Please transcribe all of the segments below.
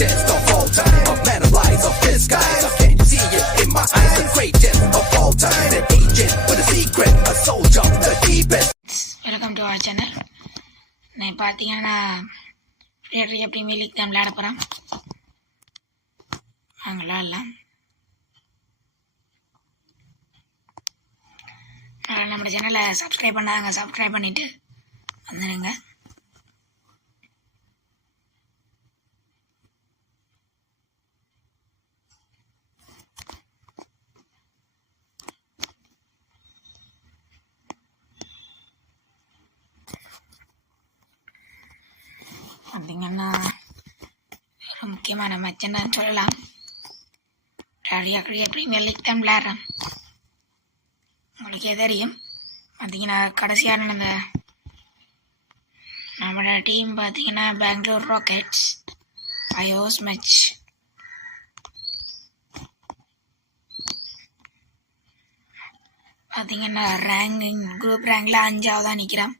greatest of all time. A man of lies of disguise. Can't you see it in my eyes? The greatest of all time. An agent with a secret, a soldier, the deepest. Welcome to our channel. நான் பார்த்தீங்கன்னா premier league தான் விளையாட போகிறேன். வாங்கலாம் எல்லாம் நம்ம சேனலை subscribe பண்ணாங்க, சப்ஸ்கிரைப் பண்ணிவிட்டு வந்துடுங்க. பார்த்தீங்கன்னா ஒரு முக்கியமான மேட்ச்ன்னு சொல்லலாம். ப்ரீமியர் லீக் தான் விளையாடுறேன். உங்களுக்கே தெரியும். பார்த்தீங்கன்னா கடைசியாக நடந்த நம்மளோட டீம் பார்த்தீங்கன்னா பெங்களூர் ராக்கெட்ஸ் 5 overs மேட்ச். பார்த்தீங்கன்னா ரேங்கிங் குரூப் ரேங்கில் 5ஆவதாக நிற்கிறான்.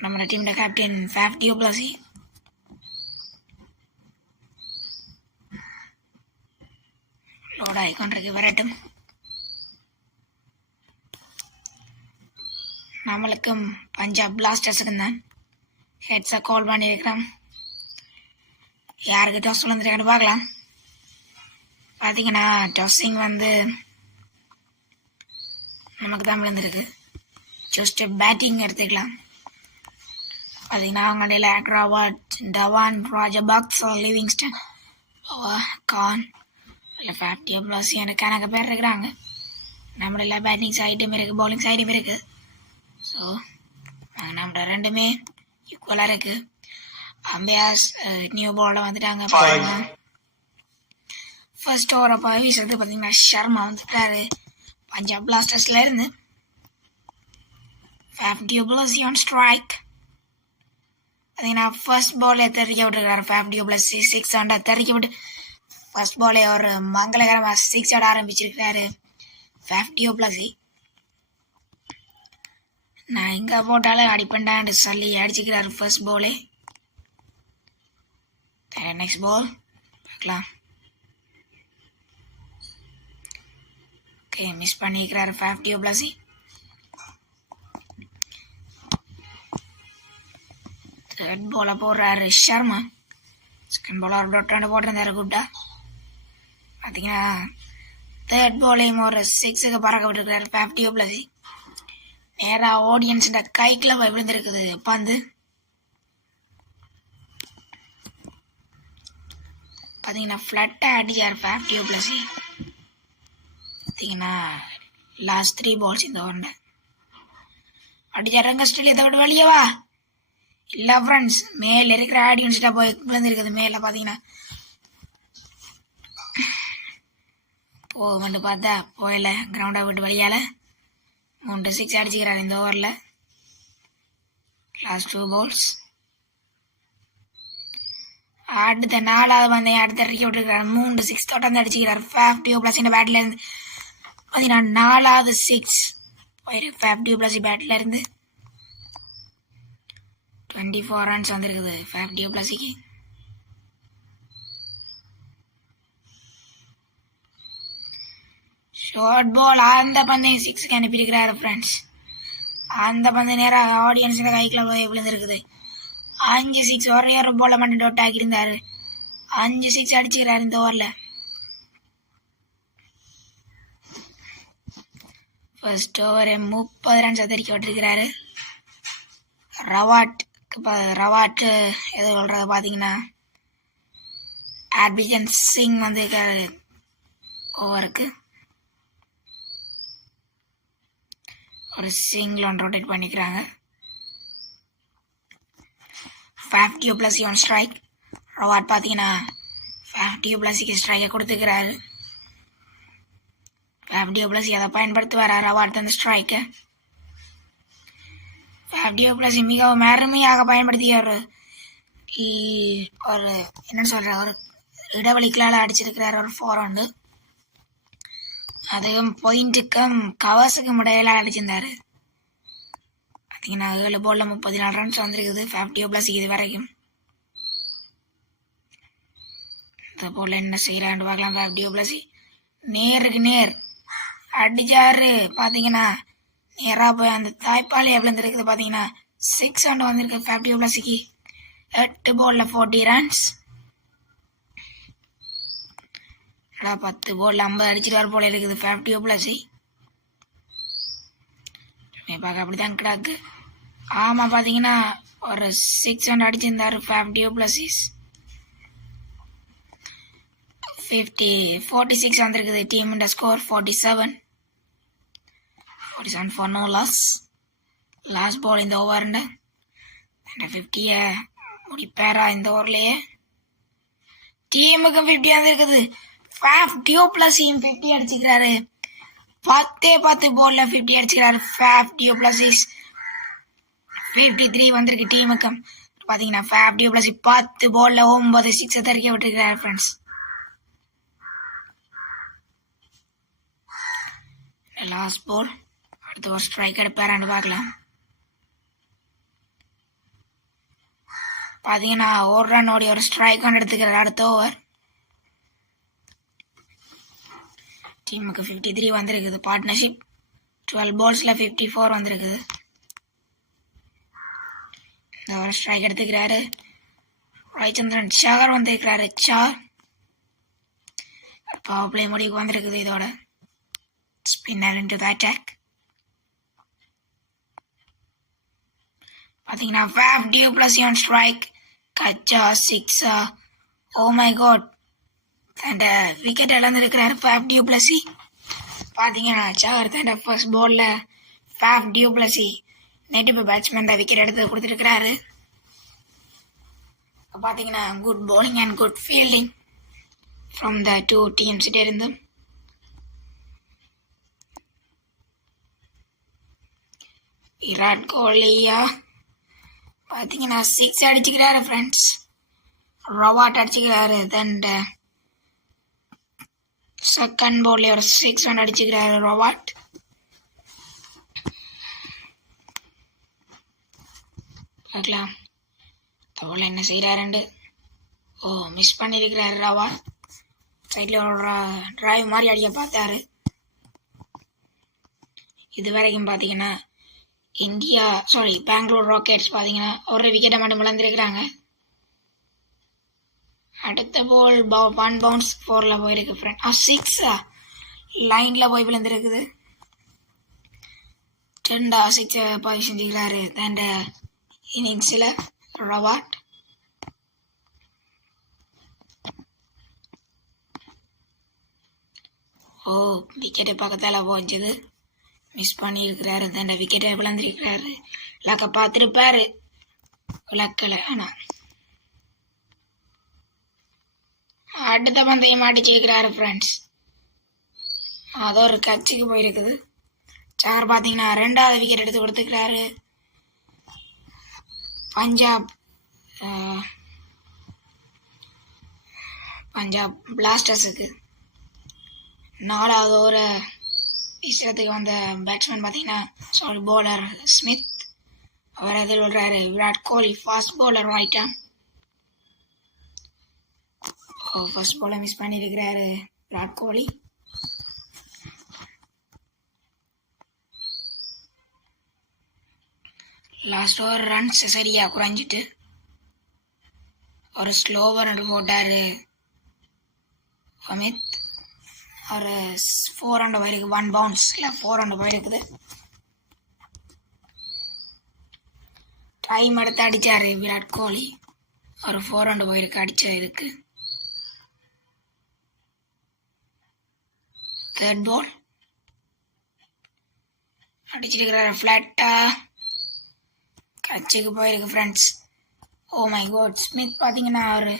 நம்மளோட டீமோட captain Faf du Plessis. Load ஆகிக்கொண்டிருக்கு, வரட்டும். நம்மளுக்கும் பஞ்சாப் பிளாஸ்டர்ஸுக்கும் தான் ஹெட்ஸை கால் பண்ணியிருக்கிறோம். யாருக்கு டாஸ் வந்துருக்கான்னு பார்க்கலாம். பார்த்தீங்கன்னா டாஸிங் வந்து நமக்கு தான் விழுந்திருக்கு. ஜஸ்ட் பேட்டிங் எடுத்துக்கலாம். பார்த்தீங்கன்னா அவங்களுடைய ராவட், டவான், ராஜபாக்ஸ், லிவிங்ஸ்டன், கான், இல்லை ஃபேஃப் டி பிளஸி எனக்கு கணக்கு பேர் இருக்கிறாங்க. நம்மள பேட்டிங் சைடும் இருக்குது, பவுலிங் சைடும் இருக்குது. ஸோ நம்மளோட ரெண்டுமே ஈக்குவலாக இருக்குது. அம்பையாஸ் நியூ பாலில் வந்துட்டாங்க. பார்த்தீங்கன்னா ஃபர்ஸ்ட் ஓவரை வீசுறது பார்த்தீங்கன்னா ஷர்மா வந்துட்டாரு பஞ்சாப் பிளாஸ்டர்ஸ்ல இருந்து. Faf du Plessis on strike. பார்த்தீங்கன்னா ஃபர்ஸ்ட் பாலே தெறிக்க விட்டுருக்காரு ஃபேஃப் டி பிளஸி. 6 ஆண்டா தெறிக்க விட்டு ஃபர்ஸ்ட் பாலே ஒரு மங்களகரமாக 6 ஆட ஆரம்பிச்சிருக்கிறாரு ஃபேஃப் டி பிளஸி. நான் எங்கே போட்டாலும் அடிப்பண்டான்னு சொல்லி அடிச்சுக்கிறாரு ஃபர்ஸ்ட் பாலே. நெக்ஸ்ட் பால் பார்க்கலாம். ஓகே, மிஸ் பண்ணிக்கிறாரு ஃபேஃப் டி பிளஸி. தேர்ட் பாலை போடுறாரு ஷர்மா. செகண்ட் பால் ஒரு டொட்டாண்டு போட்டிருந்தாரு குட்டா. பார்த்தீங்கன்னா தேர்ட் பாலையும் ஒரு 6க்கு பறக்க விட்டுருக்கிறாரு ஃபேஃப் டி பிளஸி. நேராக ஆடியன்ஸோட கைக்குள்ள போய் விழுந்திருக்குது பந்து. பார்த்தீங்கன்னா ஃப்ளட்டாக அடிச்சார் ஃபேஃப் டி பிளஸி. பார்த்தீங்கன்னா லாஸ்ட் 3 பால்ஸ் இந்த ஓவரில் அடிச்சாருங்க. ஸ்டேடியத்தோட வெளியவா இல்லை ஃப்ரெண்ட்ஸ், மேலே இருக்கிற ஆடியன்ஸ்கிட்ட போய் விழுந்திருக்குது. மேலே பார்த்தீங்கன்னா வந்து பார்த்தா போயில கிரவுண்டை விட்டு வெளியால் 3-6 அடிச்சுக்கிறாரு இந்த ஓவரில். Last 2 balls. அடுத்த 4வது பந்தையும் அடுத்த இறக்கி விட்டுருக்கிறாரு. 3-6 தொடர்ந்து அடிச்சுக்கிறாரு ஃபேஃப் டி பிளஸி பேட்டில் இருந்து. பார்த்தீங்கன்னா 4வது 6 போயிருக்கு ஃபேஃப் டி பிளஸி பேட்டில் இருந்து. 24 runs வந்திருக்குது ஃபேஃப் டி பிளஸிக்கு. ஷார்ட் பால் அந்த பந்தையும் 6க்கு அனுப்பியிருக்கிறாரு ஃப்ரெண்ட்ஸ். அந்த பந்து நேராக ஆடியன்ஸோட கைக்குள்ள போய் விழுந்திருக்குது. 5 6 ஒரே ஒரு பாலை மட்டும் டொட் ஆக்கியிருந்தாரு. 5 6 அடிச்சுக்கிறாரு இந்த ஓவரில். ஃபர்ஸ்ட் ஓவர் 30 runs தெரிவிக்க விட்டுருக்கிறாரு. ரவாட் எது சொல்றது பார்த்தீங்கன்னா ஹர்பஜன் சிங் வந்து ஓவருக்கு ஒரு சிங்கிள் ஒன் ரொட்டேட் பண்ணிக்கிறாங்க. Faf du Plessis on strike. Rawat பார்த்தீங்கன்னா ஃபேஃப் டி பிளஸிக்கு ஸ்ட்ரைக்கை கொடுத்துக்கிறாரு. ஃபேஃப் டி பிளஸி அதை பயன்படுத்துவார் ரவாட் அந்த ஸ்ட்ரைக்கை. ஃபேஃப் டி பிளஸி மிகவும் அருமையாக பயன்படுத்திய ஒரு என்ன சொல்கிற ஒரு இடைவெளிக்களால் அடிச்சிருக்கிறார் ஒரு 4 ரவுண்டு. அதுவும் பாயிண்ட்டுக்கும் கவர்ஸுக்கும் இடையில அடிச்சிருந்தாரு. பார்த்தீங்கன்னா 7 பாலில் 34 ரன்ஸ் வந்திருக்குது ஃபேப்டியோ பிளஸ் இது வரைக்கும். இந்த போல் என்ன செய்கிறான்னு பார்க்கலாம். ஃபேப்டியோ பிளஸ் நேருக்கு நேர் அடிச்சாரு. பார்த்தீங்கன்னா நேராக போய் அந்த தாய்ப்பால் எவ்வளோ இருக்குது பார்த்தீங்கன்னா 6 ரன் வந்திருக்கு ஃபேப்டியோ பிளஸுக்கு. 8 பாலில் 40 ரன்ஸ். 10 பாலில் 50 அடிச்சுட்டு வர போல இருக்குது ஃபேப்டியோ பிளஸ். பார்க்க அப்படிதான் கிடாக்கு. ஆமாம் பார்த்தீங்கன்னா ஒரு 6 ரன் அடிச்சிருந்தாரு ஃபேப்டியோ பிளஸ். 46 வந்திருக்குது. Team score 47 for no loss. Last ball இந்த ஓவர்ண்டு 50 முடிப்பாரா இந்த ஓவர்லேயே. டீமுக்கும் 50 வந்திருக்குது. ஃபேப்டியோ பிளஸ் 50 அடிச்சுக்கிறாரு. 10 பால்ல 50 அடிச்சுக்கிறாரு ஃபேப்டியோ பிளஸ். 53 வந்திருக்கு டீமுக்கும். பார்த்தீங்கன்னா ஃபேப்டியோ பிளஸ் 10 பால்ல 9 6 தறிக்க விட்டுருக்கிறாரு ஃப்ரெண்ட்ஸ். லாஸ்ட் பால் அடுத்த ஒரு ஸ்ட்ரைக் எடுப்பாரான்னு பார்க்கலாம். பார்த்தீங்கன்னா ஒரு ரன் ஓடி ஒரு ஸ்ட்ரைக் ஒன்று எடுத்துக்கிறார் அடுத்த ஓவர். டீமுக்கு 53 வந்திருக்குது. பார்ட்னர்ஷிப் 12 பால்ஸில் 54 வந்திருக்குது. இந்த ஒரு ஸ்ட்ரைக் எடுத்துக்கிறாரு. ரவிச்சந்திரன் சாகர் வந்திருக்கிறாரு. பவர் பிளே முடிவுக்கு வந்திருக்குது. இதோட ஸ்பின்னர் இன்டு தி அட்டாக். பார்த்தீங்கன்னா ஃபேப்டியோ பிளஸ் ஆன் ஸ்ட்ரைக். கச்சா 6. Oh my god. அந்த விக்கெட் இழந்திருக்கிறார் ஃபேப்டியோ பிளஸ். பார்த்தீங்கன்னா சாகர் தண்ட ஃபர்ஸ்ட் பாலில் ஃபேப்டியோ பிளஸ் நேட்டிவ் பேட்ஸ்மேன் தான் விக்கெட் எடுத்து கொடுத்துருக்கிறாரு. பார்த்தீங்கன்னா good bowling and good fielding from the 2 teams இருந்து. விராட் கோலியா பார்த்தீங்கன்னா 6 அடிச்சுக்கிறாரு ஃப்ரெண்ட்ஸ். ரொவாட் அடிச்சுக்கிறாரு. தென் செகண்ட் பால்ல ஒரு 6 ரன் அடிச்சுக்கிறாரு ரொவாட். பார்க்கலாம் தவளை என்ன செய்கிறாருண்டு. மிஸ் பண்ணியிருக்கிறாரு ரொவாட். சைடில் ஒரு டிரைவ் மாதிரி அடிக்க பார்த்தாரு. இது வரைக்கும் பார்த்தீங்கன்னா பெங்களூர் ராக்கெட்ஸ் பார்த்தீங்கன்னா ஒரு விக்கெட்டை மட்டும் இழந்திருக்கிறாங்க. அடுத்த பால் 1 பவுன்ஸ் 4ல் போயிருக்கு ஃப்ரெண்ட். 6 லைனில் போய் விழுந்திருக்குது. 6 போய் செஞ்சுக்கிறாரு அந்த இன்னிங்ஸில் ரொவாட். விக்கெட்டு பக்கத்தால் போச்சது. மிஸ் பண்ணியிருக்கிறாரு. அந்த விக்கெட்டை விழுந்திருக்கிறாரு. லக்க பார்த்துருப்பாரு. விளக்கலை. ஆனால் அடுத்த பந்தயம் அடிச்சிருக்கிறாரு ஃப்ரெண்ட்ஸ். அது ஒரு கட்சிக்கு போயிருக்குது. சார் பார்த்தீங்கன்னா 2வது விக்கெட் எடுத்து கொடுத்துக்கிறாரு பஞ்சாப் பிளாஸ்டர்ஸுக்கு. 4வது ஓவர் வீசுறதுக்கு வந்த பேட்ஸ்மேன் பார்த்தீங்கன்னா பவுலர் ஸ்மித். அவர் எதில் விடுறாரு விராட் கோலி. ஃபாஸ்ட் பவுலர் ஆயிட்டா. ஃபர்ஸ்ட் பாலை மிஸ் பண்ணியிருக்கிறாரு Virat Kohli. Last over runs சரியாக குறைஞ்சிட்டு ஒரு ஸ்லோவர் போட்டார் அமித். ஒரு 4 ரன் போயிருக்கு. 1 பவுன்ஸில் 4 ரன் போயிருக்குது. டைம் எடுத்து அடித்தார் விராட் கோலி. ஒரு 4 ரன் போயிருக்கு. அடிச்சதுக்கு தேர்ட் பால் அடிச்சிருக்கிறாரு ஃப்ளாட்டா. கட்சிக்கு போயிருக்கு friends. Oh my god. Smith பார்த்தீங்கன்னா ஒரு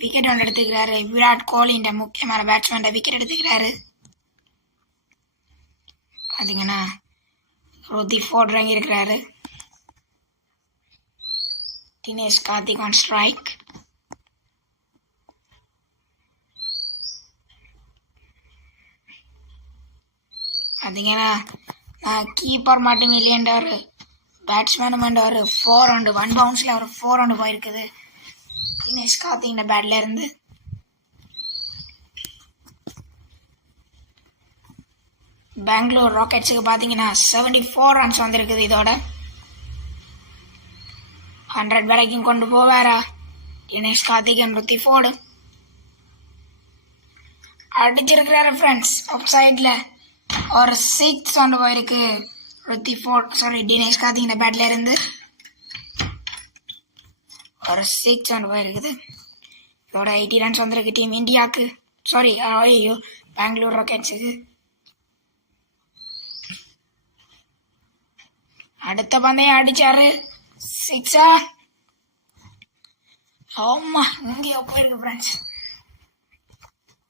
விக்கெட் ஒன்று எடுத்துக்கிறாரு. விராட் கோலின்ற முக்கியமான பேட்ஸ்மேன் விக்கெட் எடுத்துக்கிறாரு. பார்த்தீங்கன்னா ருத்திக் ஃபோர்ட் இறங்கி இருக்கிறாரு. Dinesh Karthik on strike. பார்த்தீங்கன்னா கீப்பர் மட்டும் இல்லையன்ற ஒரு பேட்ஸ்மேனும் வந்து ஒரு 4 ரவுண்டு 1 பவுன்ஸில் ஒரு 4 ரவுண்டு போயிருக்குது தினேஷ் கார்த்திக் பேட்ல இருந்து. பெங்களூர் ராக்கெட்ஸுக்கு பார்த்தீங்கன்னா 74 ரன்ஸ் வந்திருக்குது. இதோட 100 வரைக்கும் கொண்டு போவாரா தினேஷ் கார்த்திகன் ருத்திஃபோர்டு அடிச்சிருக்கிறாரு ஃப்ரெண்ட்ஸ். ஆஃப் சைடில் ஒரு 6 கொண்டு போயிருக்கு தினேஷ் கார்த்திக் பேட்ல இருந்து ஒரு 6 கொண்டு போயிருக்குது. இதோட 80 ரன்ஸ் வந்திருக்கு டீம் இந்தியாவுக்கு. ஐயோ பெங்களூர் ராக்கெட்ஸுக்கு. அடுத்த பந்தயம் அடிச்சாரு 6. ஆமா இங்கேயோ போயிருக்கு ஃப்ரெண்ட்ஸ்.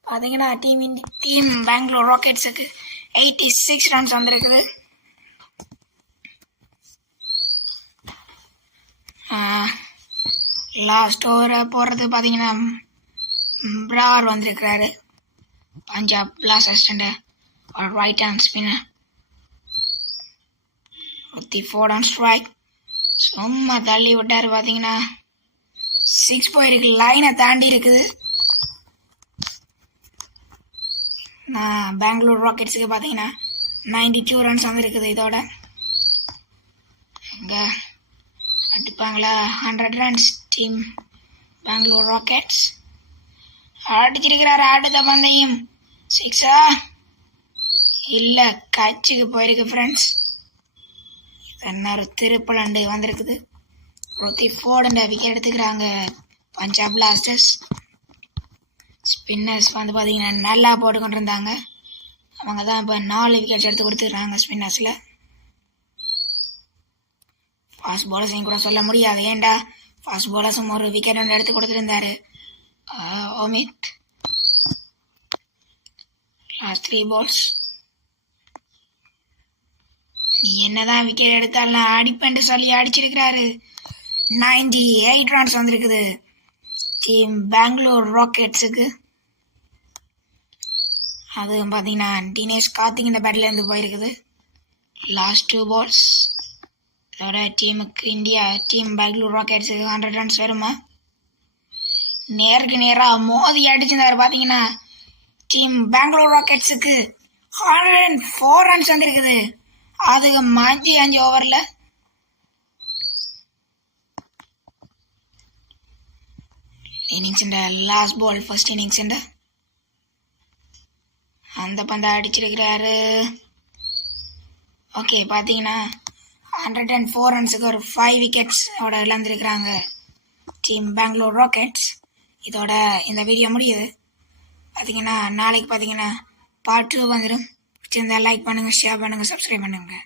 பார்த்தீங்கன்னா டீம் பெங்களூர் ராக்கெட்ஸுக்கு 86 ரன்ஸ் வந்திருக்குது. லாஸ்ட் ஓவரை போடுறது பார்த்தீங்கன்னா பிரார் வந்திருக்கிறாரு. பஞ்சாப் பிளாஸ்டர் ஒரு right hand spinner. 4 on strike. சும்மா தள்ளி விட்டாரு. பார்த்தீங்கன்னா 6 போயிருக்கு. லைனை தாண்டி இருக்குது. பெங்களூர் ராக்கெட்ஸுக்கு பார்த்தீங்கன்னா 92 ரன்ஸ் வந்துருக்குது. இதோட இங்கே அடிப்பாங்களா 100 ரன்ஸ் டீம் பெங்களூர் ராக்கெட்ஸ். அடிச்சிருக்கிறாரு. அடுத்த பந்தயம் 6 இல்லை கட்சிக்கு போயிருக்கு ஃப்ரெண்ட்ஸ். இன்னொரு திருப்பலண்டு வந்திருக்குது. ருத்திஃபோர்டு விக்கெட் எடுத்துக்கிறாங்க பஞ்சாப் பிளாஸ்டர்ஸ். ஸ்பின்னர்ஸ் வந்து பார்த்தீங்கன்னா நல்லா போட்டு கொண்டு இருந்தாங்க. அவங்க தான் இப்போ 4 விக்கெட்ஸ் எடுத்து கொடுத்துருக்காங்க ஸ்பின்னர்ஸில். ஃபாஸ்ட் பாலர்ஸையும் கூட சொல்ல முடியாது. ஏண்டா ஃபாஸ்ட் பாலர்ஸும் ஒரு விக்கெட் ஒன்று எடுத்து கொடுத்துருந்தாரு அமித். Last 3 balls. நீ என்னதான் விக்கெட் எடுத்தாலும் அடிப்பேன்னு சொல்லி அடிச்சிருக்கிறாரு. 98 ரன்ஸ் வந்திருக்குது டீம் பெங்களூர் ராக்கெட்ஸுக்கு. அது பார்த்தீங்கன்னா தினேஷ் கார்த்திக் பேட்ல இருந்து போயிருக்குது. Last 2 balls. அதோட டீம் பெங்களூர் ராக்கெட்ஸுக்கு 100 ரன்ஸ் வருமா? நேருக்கு நேராக மோதி அடிச்சிருந்தாரு. பார்த்தீங்கன்னா டீம் பெங்களூர் ராக்கெட்ஸுக்கு 104 ரன்ஸ் வந்திருக்குது. அதுக்கு 5 ஓவரில். Innings last ball first innings அந்த பந்தை அடிச்சிருக்கிறாரு. ஓகே பார்த்தீங்கன்னா 104 ரன்ஸுக்கு ஒரு 5 விக்கெட்ஸோட இழந்திருக்கிறாங்க டீம் பெங்களூர் ராக்கெட்ஸ். இதோட இந்த வீடியோ முடியுது. பார்த்தீங்கன்னா நாளைக்கு பார்த்தீங்கன்னா பார்ட் 2 வந்துடும். பிடிச்சிருந்தா லைக் பண்ணுங்கள், ஷேர் பண்ணுங்கள், சப்ஸ்கிரைப் பண்ணுங்கள்.